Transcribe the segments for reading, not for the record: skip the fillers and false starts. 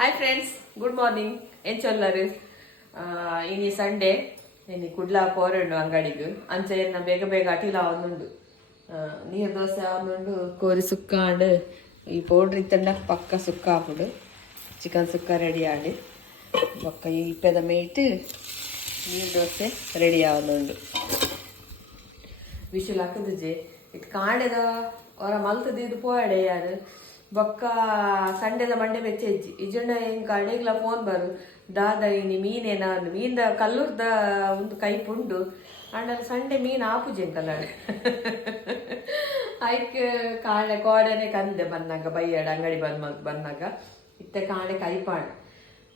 Hi friends, good morning. ಏನು ಚೊಲ್ಲರು ಇನಿ Sunday ಇನಿ ಕುಡ್ಲ ಪೋರೆಂಡು ಅಂಗಡಿಗೆ ಅಂಚೆ ಏನ ಬೇಗ ಬೇಗ ಅಟಿಲ ಅವನುಂಡು ನೀರು ದೋಸೆ ಅವನುಂಡು ಕೋರಿ ಸುಕ್ಕ ಆಂಡು ಈ ಪೌಡ್ರ್ ಇತ್ತಂಡ ಪಕ್ಕ ಸುಕ್ಕ ಹಾಪುಡು ಚಿಕನ್ ಸುಕ್ಕ ರೆಡಿ ಆಡಿ ಬೊಕ್ಕ ಈ ಇಪ್ಪದ ಮೇಯ್ಟ್ ನೀರು ದೋಸೆ ರೆಡಿ ಅವನುಂಡು ವಿಶುಲ್ ಹಾಕುದುಜೆ ಇದು ಕಾಂಡೆದ ಅವರ ಮಲ್ತದ ಇದು ಪೋಯಡೆ ಯಾರು ಬೊಕ್ಕ ಸಂಡೆದ ಮಂಡೆ ಬೆಚ್ಚೆಜ್ಜಿ ಇಜುಂಡ ಎಂಕ ಅಡೆಗ್ಲ ಫೋನ್ ಬರು ದಾದ ಇನಿ ಮೀನೇ ನಾನು ಮೀನ್ದ ಕಲ್ಲೂರ್ದ ಒಂದು ಕೈಪುಂಡು ಅಂಡಲ್ಲಿ ಸಂಡೆ ಮೀನು ಆಪುಜೆ ಕಲ್ಲಾಡೆ ಐಕ್ ಕಾಣೆ ಕೋಡೆನೆ ಕಂದೆ ಬನ್ನಾಗ ಬೈಯಾಡ ಅಂಗಡಿ ಬನ್ನಾಗ ಇತ್ತೆ ಕಾಣೆ ಕೈಪಾಡು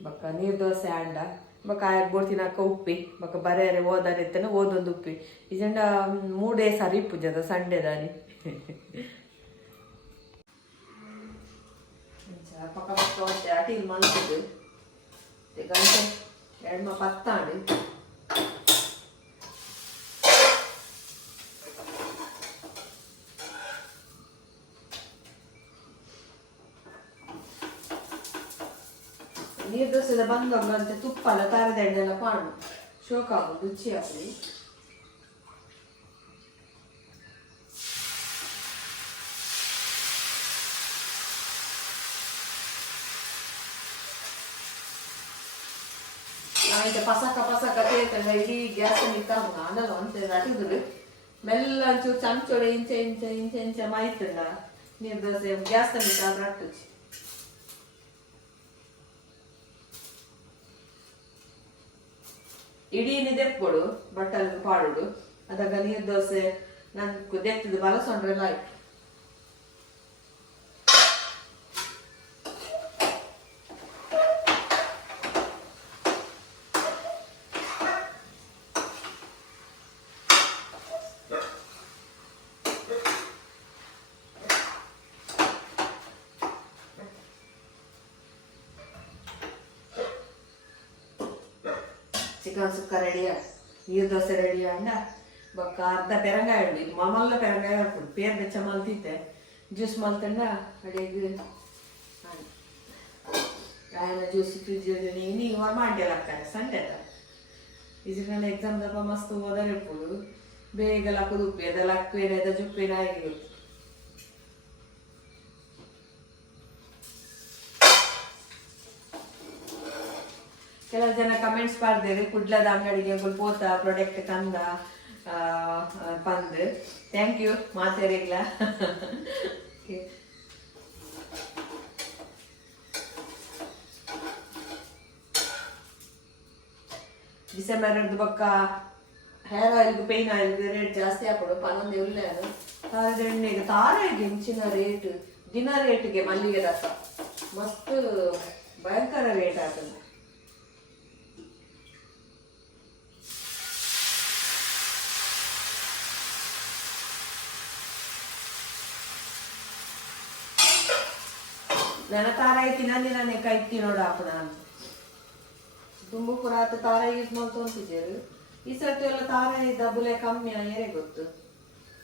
ಬೊಕ್ಕ ನೀರು ದೋಸೆ ಆಂಡ ಬೊಕ್ಕ ಬೋಡ್ತಿನಾಕ ಉಪ್ಪಿ ಬೊಕ್ಕ ಬರೆಯರೆ ಓದಾರೆ ಇತ್ತೇನೆ ಓದೊಂದು ಉಪ್ಪಿ ಇಜಂಡ 3 ಡೇಸ್ ಅರಿ ಪೂಜದ ಸಂಡೆ ದಾನಿ ಪಕ್ಕ ಪಕ್ಕ ಹೋಗ್ತೆ ಅಟಿಲ್ ಮಲ್ತದು ಗಂಟೆ 2:10 ನೀರು ದೋಸೆದ ಬಂದಂತೆ ತುಪ್ಪ ಅಲ್ಲ ತಾರದೆಣ್ಣೆಲ್ಲ ಪಾಡು ಶೋಕ ಆಗೋದು ರುಚಿ ಆಗಲಿ ಪಸಕ ಪಸಕ ತೇತಂಗ ಇಡೀ ಗ್ಯಾಸ್ ನಿಕ್ಕಾಗ ಅಂದಲ್ಲ ಅಂತ ಅಟಿದ್ರು ಮೆಲ್ಲ ಒಂಚೂರು ಚಮಚೋಡೆ ಇಂಚೆ ಇಂಚೆ ಇಂಚೆ ಇಂಚೆ ಮಾಯ್ತಂಡ ನೀರು ದೋಸೆ ಗ್ಯಾಸ್ ನಿಕ್ಕಾಗ ಅಟ್ಟುಚಿ ಇಡೀ ದೆಪ್ಪೊಡು ಬಟ್ಟಲ್ ಪಾಡುಡು ಅದಾಗ ನೀರು ದೋಸೆ ನನ್ ದೆತ್ತದು ಬಲಸೊಂಡ್ರೆಲ್ಲ ಆಯ್ತು ಚಿಕನ್ ಸುಕ್ಕ ರೆಡಿ ನೀರು ದೋಸೆ ರೆಡಿ ಅಂಡ ಬೊಕ್ಕ ಅರ್ಧ ಪೆರಂಗಾಯ ಉಂಡು ಇದು ಮಮಲ್ಲ ಪೆರಂಗಾಯ ಹಾಕೊಂಡು ಪೇರ್ ಬೆಚ್ಚ ಮಲ್ತಿದ್ದೆ ಜ್ಯೂಸ್ ಮಲ್ತಂಡ ಅಡಿಗೆ ಆಯನ ಜ್ಯೂಸ್ ಫ್ರಿಜ್ ಇನಿ ಇವಾಗ ಮಾಡ್ಯಲ್ಲ ಹಾಕ್ತಾರೆ ಸಂಡೆ ಅದ ಇದ್ರ ಎಕ್ಸಾಮ್ ದಪ್ಪ ಮಸ್ತ್ ಓದಾರ ಇರ್ಬೋದು ಬೇಗ ಹಾಕೋದು ಉಪ್ಪಿ ಅದೆಲ್ಲ ಹಾಕ್ವೇನೆ ಅದ ಜುಪ್ಪೇನ ಆಗಿ ಗೊತ್ತು ಕೆಲವು ಜನ ಕಮೆಂಟ್ಸ್ ಮಾಡ್ದೇವೆ ಕುಡ್ಲದ ಅಂಗಡಿಗೆ ಪೋತ ಪ್ರಾಡಕ್ಟ್ ತಂದ ಬಂದು ಥ್ಯಾಂಕ್ ಯು ಮಾತೇರಿಗ್ಲ ಡಿಸೆಂಬರ್ ಬೊಕ್ಕ ಹೇರ್ ಆಯಿಲ್ಗೂ ಪೇನ್ ಆಯಿಲ್ಗೂ ರೇಟ್ ಜಾಸ್ತಿ ಹಾಕೊಡು 11 ಉಳ್ಳೆ ಅದು ತಾರದ ಎಣ್ಣೆಗೆ ತಾರೆಗೆ ಹೆಂಚಿನ ರೇಟ್ ದಿನ ರೇಟ್ಗೆ ಮಲ್ಲಿಗೆ ರಸ ಮಸ್ತ್ ಭಯಂಕರ ರೇಟ್ ಆಗ್ತದೆ ನನ್ನ ತಾರಾಯಿ ತಿನ್ನಂದಿನೇ ಕೈತಿ ನೋಡ ಹಾಪುಣ ಅಂತ ತುಂಬ ಪುರಾತ ತಾರ ಯೂಸ್ ಮಾಡ್ಕೊಂತಿದ್ದೇರು ಈ ಸರ್ತಿ ಎಲ್ಲ ತಾರಾಯಿ ಡಬ್ಬುಲೆ ಕಮ್ಮಿ ಏರೇ ಗೊತ್ತು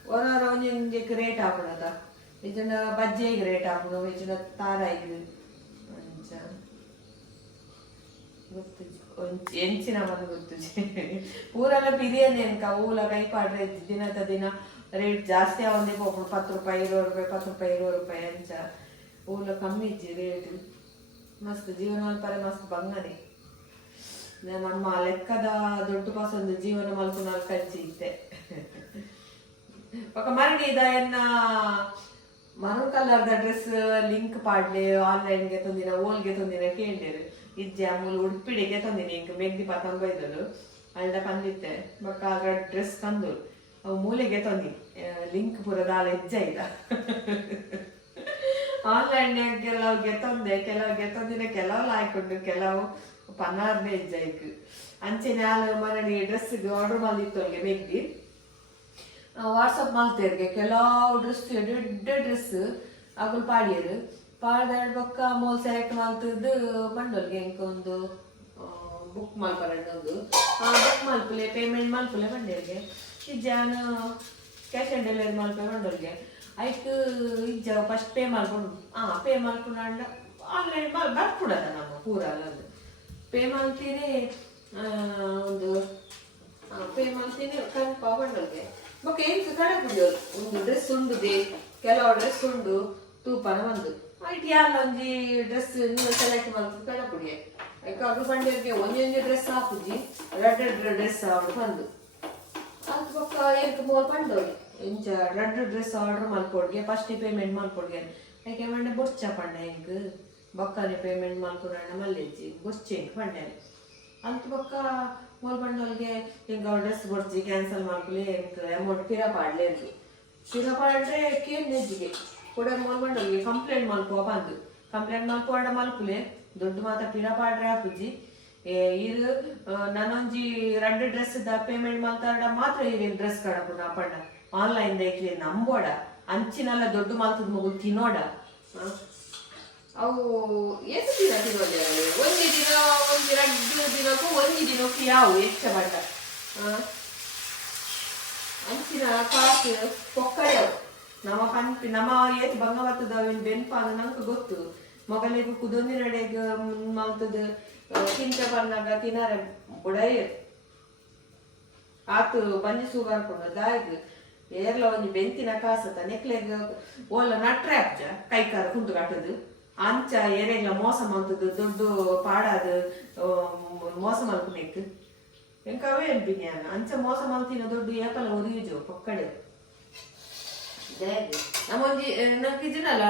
ಹೊರ ಒಂಜಿಗೆ ರೇಟ್ ಹಾಪುಣದ ಇದನ್ನ ಬಜ್ಜಿಗೆ ರೇಟ್ ಹಾಪುಣ ಇದನ್ನ ತಾರಾಯಿಗೆ ಗೊತ್ತು ಎಂಚಿನ ಮನ ಗೊತ್ತು ಊರೆಲ್ಲ ಬಿರಿಯಾನಿ ಅನ್ಕ ಊಲ ಕೈ ಪಾಡ್ರೆ ದಿನದ ದಿನ ರೇಟ್ ಜಾಸ್ತಿ ಆವಂದೇ ಹೋಗ್ಬಿಡು 10 ರೂಪಾಯಿ 20 ರೂಪಾಯಿ 10 ರೂಪಾಯಿ 20 ರೂಪಾಯಿ ಅಂಚ ಊಲ ಕಮ್ಮಿ ಇಜ್ಜಿ ರೇಟ್ ಮಸ್ತ್ ಜೀವನ ಪರ ಮಸ್ತ್ ಬಂಗನೆ ನಮ್ಮ ಲೆಕ್ಕದ ದೊಡ್ಡ ಪಸಂದು ಜೀವನ ಮಲ್ಪುನಾಲ್ ಕಲ್ಚಿ ಇತ್ತೆ ఒక ಮರಡಿ ಇದಾಯನ್ನ ಮರೂನ್ ಕಲರ್ದ ಡ್ರೆಸ್ ಲಿಂಕ್ ಪಾಡ್ಲೆ ಆನ್ಲೈನ್ಗೆ ತಂದಿನ ಓಲ್ಗೆ ತಂದಿನ ಕೇಳಿರು ಇಜ್ಜೆ ಅಮೂಲ್ ಉಡುಪಿಡಿಗೆ ತಂದಿನಿ ಇಂಕ ಮೆಗ್ದಿ 15 ಅಲ್ದ ಕಂದಿತ್ತೆ ಬೊಕ್ಕ ಆಗ ಡ್ರೆಸ್ ತಂದು ಅವು ಮೂಲೆಗೆ ತಂದಿ ಲಿಂಕ್ ಪೂರ ದಾಲ ಇಜ್ಜ ಇಲ್ಲ ಆನ್ಲೈನ್ ಕೆಲವ್ಗೆ ತಂದಿನ ಕೆಲವು ಹಾಕೊಂಡು ಕೆಲವು 16 ಇಜ್ಜಾಯ್ಕು ಅಂಚೆ ನಾಲ್ ಮರಡಿ ಡ್ರೆಸ್ಗೆ ಆರ್ಡರ್ ಮಾಡಿತ್ತು ಅವ್ರಿಗೆ ಮೆಗ್ದಿ ವಾಟ್ಸಪ್ ಮಲ್ತೇರ್ಗೆ ಕೆಲವು ಡ್ರೆಸ್ ದೊಡ್ಡ ಡ್ರೆಸ್ ಅಗಲ್ ಪಾಡಿಯರು ಪಾಡ್ದಾಡ್ ಬೊಕ್ಕ ಮೋಲ್ ಸೆಲೆಕ್ಟ್ ಮಲ್ತದ್ದು ಬಂಡೋಲ್ಗೆ ಎಂಕ ಒಂದು ಬುಕ್ ಮಲ್ಪರೊಂದು ಬುಕ್ ಮಲ್ಪಲೆ ಪೇಮೆಂಟ್ ಮಲ್ಪಲೆ ಬಂಡೇರ್ಗೆ ಇಜ್ಜಾನ ಕ್ಯಾಶ್ ಆನ್ ಡೆಲಿವರಿ ಮಲ್ಪೆ ಬಂಡೋಲ್ಗೆ ಐಕ್ ಇಜ್ಜ ಫಸ್ಟ್ ಪೇ ಮಾಡ್ಕೊಂಡು ಪೇ ಮಾಡ್ಕೊಂಡು ಆನ್ಲೈನ್ ಬರ್ಕೊಡದ ನಾವು ಪೂರ ಅಲ್ಲದು ಪೇ ಮಾಡ್ತೀನಿ ಒಂದು ಪೇ ಮಾಡ್ತೀನಿ ಕಲ್ಪ ಬಂಡಲ್ಗೆ ಬೊಕ್ಕ ಏನು ಕಡೆ ಕುಡಿಯೋರು ಒಂದು ಡ್ರೆಸ್ ಉಂಡುದೆ ಕೆಲವು ಡ್ರೆಸ್ ಉಂಡು ತೂಪನ ಒಂದು ಐಟ್ ಯಾರ ಒಂಜಿ ಡ್ರೆಸ್ ನೀವು ಸೆಲೆಕ್ಟ್ ಮಾಡ್ತು ಕಡೆ ಕುಡಿಯ ಅದು ಬಂಡಿಗೆ ಒಂದೊಂದು ಡ್ರೆಸ್ ಹಾಕುಜಿ ರೆಡ್ ಡ್ರೆಸ್ ಆರ್ಡರ್ ಬಂದು ಅದು ಬೊಕ್ಕ ಏನಕ್ಕೆ ಮೋಲ್ ಬಂದೋಳಿ ಇಂಚ ರೆಡ್ ಡ್ರೆಸ್ ಆರ್ಡರ್ ಮಲ್ಕೊಡ್ಗೆ ಫಸ್ಟ್ ಪೇಮೆಂಟ್ ಮಲ್ಕೊಡ್ಗೆ ಯಾಕೆ ಮಂಡೆ ಬೊರ್ಚ ಪಂಡೆ ಹೆಂಗ್ ಬೊಕ್ಕನೆ ಪೇಮೆಂಟ್ ಮಲ್ಕೊಡೋಣ ಮಲ್ಲೆಜ್ಜಿ ಬೊರ್ಚೆ ಹೆಂಗ್ ಪಂಡೆ ಅಂತ ಬೊಕ್ಕ ಮೋಲ್ ಬಂಡೋಲ್ಗೆ ಹಿಂಗೆ ಡ್ರೆಸ್ ಬೊರ್ಚಿ ಕ್ಯಾನ್ಸಲ್ ಮಾಡ್ಕೊಳ್ಳಿ ಹೆಂಗೆ ಅಮೌಂಟ್ ಪಿರ ಪಾಡ್ಲೇದು ಪಿರ ಪಾಡ್ರೆ ಕೇನ್ ನೆಜ್ಜಿಗೆ ಕೂಡ ಮೋಲ್ ಬಂಡೋಲ್ಗೆ ಕಂಪ್ಲೇಂಟ್ ಮಲ್ಕೋ ಬಂದು ಕಂಪ್ಲೇಂಟ್ ಮಲ್ಕೋಡ ಮಲ್ಕುಲೆ ದೊಡ್ಡ ಮಾತ ಪಿರ ಪಾಡ್ರೆ ಹಾಪುಜಿ ಇದು ನಾನೊಂಜಿ ರೆಡ್ ಡ್ರೆಸ್ ಪೇಮೆಂಟ್ ಮಾತಾಡ ಮಾತ್ರ ಇದು ಡ್ರೆಸ್ ಕಡಪು ನಾ ಪಂಡ ಆನ್ಲೈನ್ ದೈಕ್ಲಿ ನಂಬೋಡ ಅಂಚಿನೆಲ್ಲ ದೊಡ್ಡ ಮಾತದ ಮಗು ತಿನ್ನೋಡ ಅವು ಎಷ್ಟು ದಿನ ತಿನ್ನೋದೆ ಒಂದು ದಿನ ಒಂದು ಎರಡು ದಿನಕ್ಕೂ ಒಂದು ದಿನಕ್ಕೂ ಯಾವ ಹೆಚ್ಚ ಬಟ್ಟ ಅಂಚಿನ ಕಾಸು ಪೊಕ್ಕಳೆವು ನಮ್ಮ ಏತ್ ಬಂಗ ಬರ್ತದ ಬೆನ್ಪ ಅದು ನಂಗೆ ಗೊತ್ತು ಮೊಗಲಿಗೆ ಕುದೊಂದಿನಡೆಗೆ ಮಲ್ತದ ತಿಂತ ಬಂದಾಗ ತಿನ್ನಾರ ಬುಡಯ್ಯ ಆತು ಬಂಜಿ ಸೂಗಾರ್ಕೊಂಡು ದಾಯ್ದು ಏರ್ಲ ಒಂಜಿ ಬೆಂತಿನ ಕಾಸತ ನೆಕ್ಲೆಗ್ ಓಲ ನಟ್ರೆ ಅಪ್ಜ ಕೈಕಾರ ಕುಂಟು ಕಟ್ಟದು ಅಂಚ ಎರೆಗ್ಲ ಮೋಸ ಮಲ್ತದು ದೊಡ್ಡ ಪಾಡಾದ ಮೋಸ ಮಲ್ಪನೆಕ್ ಎಂಕವೇ ಅನ್ಪಿನ್ಯಾನ ಅಂಚ ಮೋಸ ಮಲ್ತಿನ ದೊಡ್ಡ ಏಪಲ ಒರಿಯುಜು ಪೊಕ್ಕಡೆ ನಮ್ಮೊಂಜಿ ನಕ್ಕಿಜಿನಲ್ಲ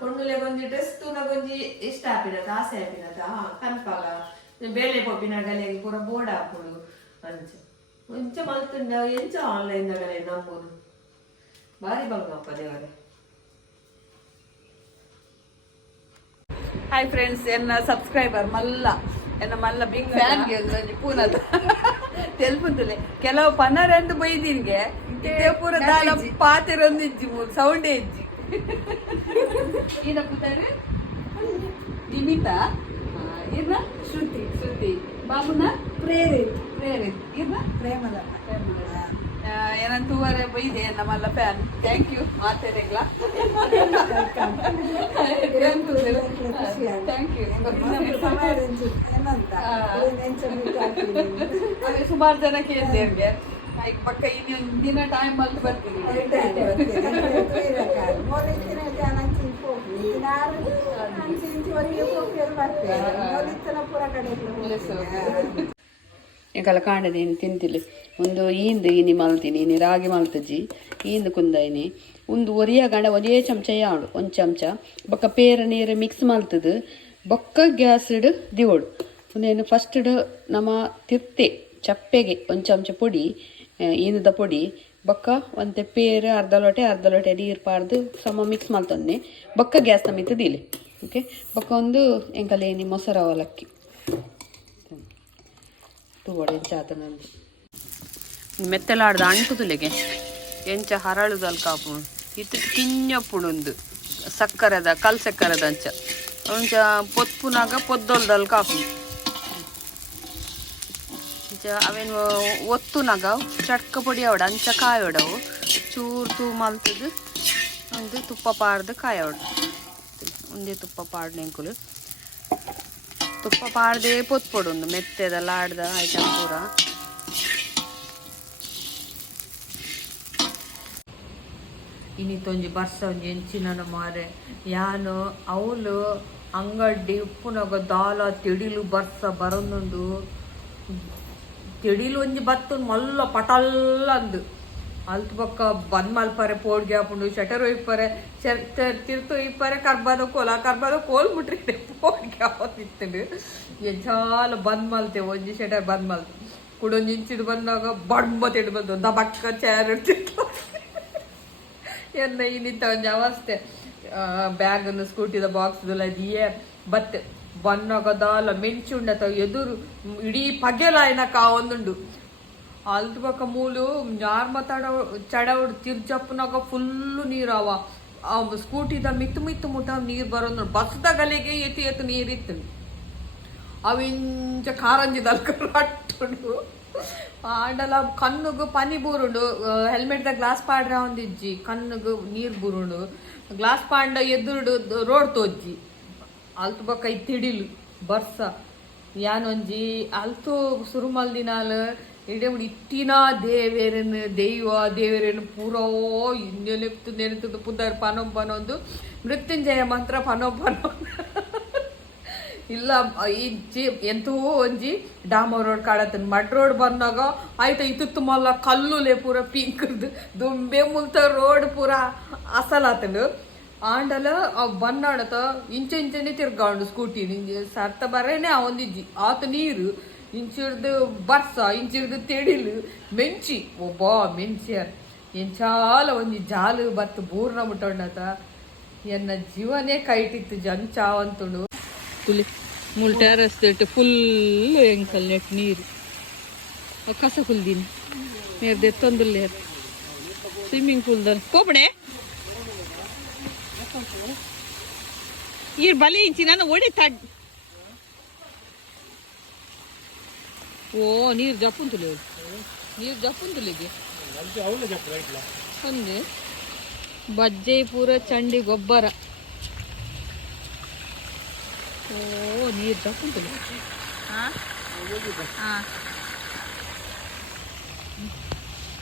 ಪೊಣ್ಣುಲೆಗೊಂಜಿ ಡ್ರೆಸ್ ತೂನಗೊಂಜಿ ಇಷ್ಟ ಆಪಿನದ ಆಸೆ ಆಪಿನದ ಕನ್ಪಾಗ ಬೇಳೆ ಪೊಪ್ಪಿನ ಗಲೆಗೆ ಪೂರ ಬೋರ್ಡ್ ಹಾಕುಡು ಅಂಚ ಮುಂಚೆ ಮಲ್ತಂಡ ಎಂಚ ಆನ್ಲೈನ್ ಗಲೆ ನಂಬುದು ಬಾರಿ ಬಂಗಪ್ಪ ದೇವರೇ. ಹಾಯ್ ಫ್ರೆಂಡ್ಸ್ ಎನ್ನ ಸಬ್ಸ್ಕ್ರೈಬರ್ ಮಲ್ಲ ಎನ್ನ ಮಲ್ಲ ಬಿಗ್ ಫ್ಯಾನ್ ಪೂನದ ತೆಲ್ಪುಂತಲೆ ಕೆಲವು ಪನ್ನರೆಂದು ಬೈದಿನ್ಗೆ ಇದೇ ಪೂರ ದಾಲ ಪಾತೆರೊಂದು ಇಜ್ಜಿ ಮೂರು ಸೌಂಡೇ ಇಜ್ಜಿ ಏನಪ್ಪುತ್ತಾರೆ ನಿಮಿತಾ ಇರ್ನ ಶ್ರುತಿ ಬಾಬುನ ಪ್ರೇರಿತ್ ಇರ್ನ ಪ್ರೇಮದ ಏನಂತೂವರೆ ಬೈದೆ ನಮ್ಮಲ್ಲ ಫ್ಯಾನ್ ಥ್ಯಾಂಕ್ ಯು ಮಾತೇನೆಗ್ಲ ಥ್ಯಾಂಕ್ ಯು ಅದೇ ಸುಮಾರು ಜನ ಕೇಳಿದೆ ಈಗ ಪಕ್ಕ ಇನ್ನೊಂದು ದಿನ ಟೈಮ್ ಬಂದು ಬರ್ತೀನಿ ಈಗಲ್ಲ ಕಾಂಡದೇನು ತಿಂತಿಲ್ಲ ಒಂದು ಈಂದು ಇನಿ ಮಲ್ತೀನಿ ಇನಿ ರಾಗಿ ಮಲ್ತಜ್ಜಿ ಈಂದು ಕುಂದೈನಿ ಒಂದು ಒರಿಯ ಗಂಡ ಒಂದೇ ಚಮಚ ಯಾಡು ಒಂದು ಚಮಚ ಬೊಕ್ಕ ಪೇರ ನೀರು ಮಿಕ್ಸ್ ಮಲ್ತದು ಬೊಕ್ಕ ಗ್ಯಾಸ್ ಇಡು ದಿವೋಡು ಒಂದೇನು ಫಸ್ಟ್ ನಮ್ಮ ತಿರ್ತೆ ಚಪ್ಪೆಗೆ ಒಂದು ಚಮಚ ಪೊಡಿ ಈನದ ಪೊಡಿ ಬೊಕ್ಕ ಒಂದು ಪೇರ ಅರ್ಧ ಲೋಟೆ ನೀರು ಪಾರ್ದು ಸಮ ಮಿಕ್ಸ್ ಮಲ್ತೊನ್ನೆ ಬೊಕ್ಕ ಗ್ಯಾಸ್ನ ಮಿತ್ತದಿಲ್ಲ ಓಕೆ ಬೊಕ್ಕ ಒಂದು ಎಂಕಲೇನಿ ಮೊಸರು ಅವಲಕ್ಕಿ ತೂವಡೆ ಎಂಚಾತ ನಂದು ಮೆತ್ತಲಾಡ್ದ ಅಂಟುದುಲೆಗೆ ಎಂಚ ಹರಳುದಲ್ ಕಾಪು ಇತ್ತು ಕಿಂಜಪ್ಪುಡುಂದು ಸಕ್ಕರೆದ ಕಲ್ ಸಕ್ಕರೆದ ಅಂಚ ಒಂಚ ಪೊತ್ಪುನಾಗ ಪೊದ್ದೊಲ್ದಲ್ ಕಾಪು ಅವೇನು ಒತ್ತುನಾಗ ಚಟ್ಕ ಪೊಡಿ ಅವಡ ಅಂಚ ಕಾಯೋಡವು ಚೂರು ತೂ ಮಲ್ತದು ಒಂದು ತುಪ್ಪ ಪಾಡ್ದು ಕಾಯೋಡ ಒಂದೇ ತುಪ್ಪ ಪಾಡ್ನೆಂಕುಲು ತುಪ್ಪ ಪಾಡ್ದೆ ಪೊತ್ಪೊಡು ಒಂದು ಮೆತ್ತೆದೆಲ್ಲ ಆಡ್ದ ಐಟಮ್ ಪೂರ ಇನ್ನಿತ್ತೊಂಜಿ ಬರ್ಸ ಒಂಜಿ ಎಂಚಿನ ಮಾರೆ ಯಾನು ಅವಳು ಅಂಗಡಿ ಉಪ್ಪುನಾಗ ದಾಲ ತಿಡಿಲು ಬರ್ಸ ಬರೋದೊಂದು ತಿಡಿಲು ಒಂಜಿ ಬತ್ತು ಮಲ್ಲ ಪಟಲ್ಲ ಅಂದು ಅಲ್ತು ಪಕ್ಕ ಬಂದ್ ಮಲ್ಪರೆ ಪೋಡ್ಗೆ ಹಾಕೊಂಡು ಶಟರ್ ಇಪ್ಪರೆ ತಿರ್ತು ಇಪ್ಪರೆ ಕರ್ಬಾದ ಕೋಲ್ ಬಿಟ್ರಿ ಪೋಡ್ಗೆ ಹಾಕೋತಿತ್ತು ಎಂಚಾಲ ಬಂದ್ ಮಲ್ತೆ ಒಂಜಿ ಶಟರ್ ಬಂದ್ ಮಲ್ತೆ ಕುಡೊಂಜಿ ಇಂಚಿದು ಬಂದಾಗ ಬಡ್ಬ ತಿಡ್ ಬಂದು ದಬಕ್ಕ ಚೇರ್ ಇಡ್ತಿತ್ತು ಎನ್ನ ಇನ್ನಿತ್ತ ಒಂಜಿ ಅವಸ್ಥೆ ಬ್ಯಾಗನ್ನು ಸ್ಕೂಟಿದ ಬಾಕ್ಸ್ದಲ್ಲ ದಿಯೇ ಬತ್ತೆ ಬನ್ನಗದಾಲ ಮೆಂಚುಂಡತ ಎದುರು ಇಡೀ ಪಗೆಲಾಯ್ನಕ ಒಂದುಂಡು ಅಲ್ದು ಪಕ್ಕ ಮೂಲು ಯಾರ್ ಚಡವಡು ತಿರ್ಚಪ್ಪನಾಗ ಫುಲ್ಲು ನೀರವ ಸ್ಕೂಟಿದ ಮಿತ್ತು ಮುಟ್ಟ ನೀರು ಬರೋದು ಬಸ್ದ ಗಲೆಗೆ ಎತ್ತು ನೀರಿತ್ತು ಅವಿಂಚ ಕಾರಂಜಿದಲ್ಕ ರಟ್ಟುಂಡು ಆಂಡಲ ಕಣ್ಣುಗು ಪನಿ ಬೂರುಂಡು ಹೆಲ್ಮೆಟ್ದ ಗ್ಲಾಸ್ ಪಾಡ್ರ ಒಂದಿಜ್ಜಿ ಕಣ್ಣುಗು ನೀರು ಬೂರುಂಡು ಗ್ಲಾಸ್ ಪಾಂಡ ಎದುರುಡು ರೋಡ್ ತೋಜ್ಜಿ ಅಲ್ತು ಬಕ್ಕ ತಿಡಿಲು ಬರ್ಸ ಯಾನೊಂಜಿ ಅಲ್ತು ಶುರು ಮಲ್ದಿನಾಲ್ ಇಡೇ ಇಟ್ಟಿನ ದೇವೇರನ್ನು ಪೂರೋ ನೆನೆಪ್ತು ನೆನೆತದು ಪುದರ್ ಪನೊಂದು ಮೃತ್ಯುಂಜಯ ಮಂತ್ರ ಪನೊಂದು ಇಲ್ಲ ಎಂತೂ ಒಂಜಿ ಡಾಮರ್ ರೋಡ್ ಕಾಡತನ್ ಮಡ್ ರೋಡ್ ಬಂದಾಗ ಆಯ್ತಾ ಇತ್ತು ಮಲ್ಲ ಕಲ್ಲುಲೆ ಪೂರ ಪಿಂಕ್ದು ದುಂಬೆ ಮುಲ್ತ ರೋಡ್ ಪೂರ ಅಸಲಾತನು ಆಂಡಲ ಅವ್ ಬನ್ನಾಡತ ಇಂಚೆನೆ ತಿರ್ಗಾಂಡು ಸ್ಕೂಟಿ ಸರ್ತ ಬರೇನೆ ಅವೊಂದಿಜ್ಜಿ ಆತ ನೀರು ಇಂಚಿಡ್ದು ಬರ್ಸ ಇಂಚಿಡ್ದು ತೆಡಿಲು ಮೆಂಚಿ ಒಬ್ಬ ಮೆಂಚ್ಯಾರ ಎಂಚಾಲ ಒಂಜಿ ಜಾಲು ಬತ್ತು ಬೂರ್ನ ಮುಟ್ಟೊಂಡತ ಎನ್ನ ಜೀವನೇ ಕೈಟಿತ್ತು ಜಂಚಾವಂತುಂಡು ತುಲಿ ಮೂಲ್ ಟೆರಸ್ ಫುಲ್ ಎಂಕಲ್ ನೆಟ್ ನೀರು ಕಸ ಕುಲ್ದೀನಿ ಮೇರ್ದೆ ತೊಂದುಲ್ಲೆ ಸ್ವಿಮ್ಮಿಂಗ್ ಪೂಲ್ದಲ್ಲಿ ಕೋಪಣೆ ಈ ಬಲಿ ಇಂಚಿ ನಾನು ಓಡಿ ತಡ್ ಓ ನೀರು ಜಪ್ಪುಂತುಲಿ ಒಂದೇ ಬಜ್ಜೆ ಪೂರ ಚಂಡಿ ಗೊಬ್ಬರ ಓ ನೀರು ಜಪ್ಪುಂತುಲಿ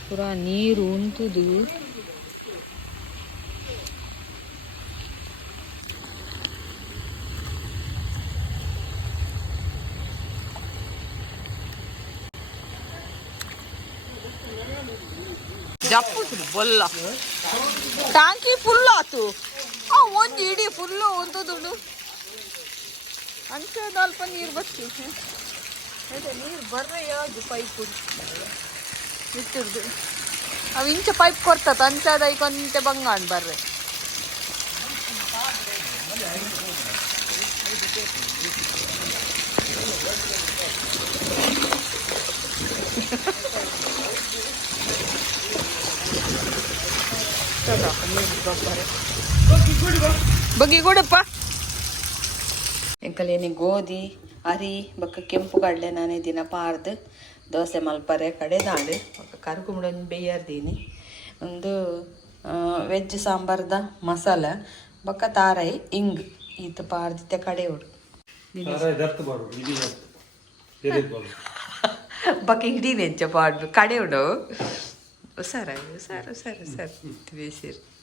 ಪೂರ ನೀರು ಉಂಟುದು ಜಪ್ಪುಂಟು ಬೊಲ್ಲ ಟ್ಯಾಂಕಿ ಫುಲ್ ಆತು ಒಂದು ಇಡೀ ಫುಲ್ಲು ಒಂದದುಂಡು ಅಂಚೆದು ಅಲ್ಪ ನೀರು ಬರ್ತಿ ಅದೇ ನೀರು ಬರ್ರೆ ಯಾವುದು ಪೈಪು ಇಟ್ಟಿರ್ದು ಅವು ಇಂಚ ಪೈಪ್ ಕೊಡ್ತತ ಅಂಚದ ಈಗ ಕೊಂತೆ ಬಂಗಾಣ್ ಬರ್ರೆ ಬಗ್ಗಿ ಕೊಡಪ್ಪ ಎಂಕಲೇನಿ ಗೋಧಿ ಅರಿ ಬಕ್ಕ ಕೆಂಪು ಕಡಲೆ ನಾನೇ ದಿನ ಪಾರ್ದು ದೋಸೆ ಮಲ್ಪರೆ ಕಡೆದಾಂಡು ಬಕ್ಕ ಕರ್ಕುಂಬಳೊಂದು ಬೇಯರ್ದೀನಿ ಒಂದು ವೆಜ್ ಸಾಂಬಾರ್ದ ಮಸಾಲ ಬಕ್ಕ ತಾರಾಯಿ ಇಂಗ್ ಈತ ಪಾರ್ದಿತ್ತೆ ಕಡೆ ಉಡು ಬಕ್ಕ ಇಡೀ ನೆಂಚ ಪಾಡ್ದು ಕಡೆ ಉಡು ಸರ ಬೇಸಿರು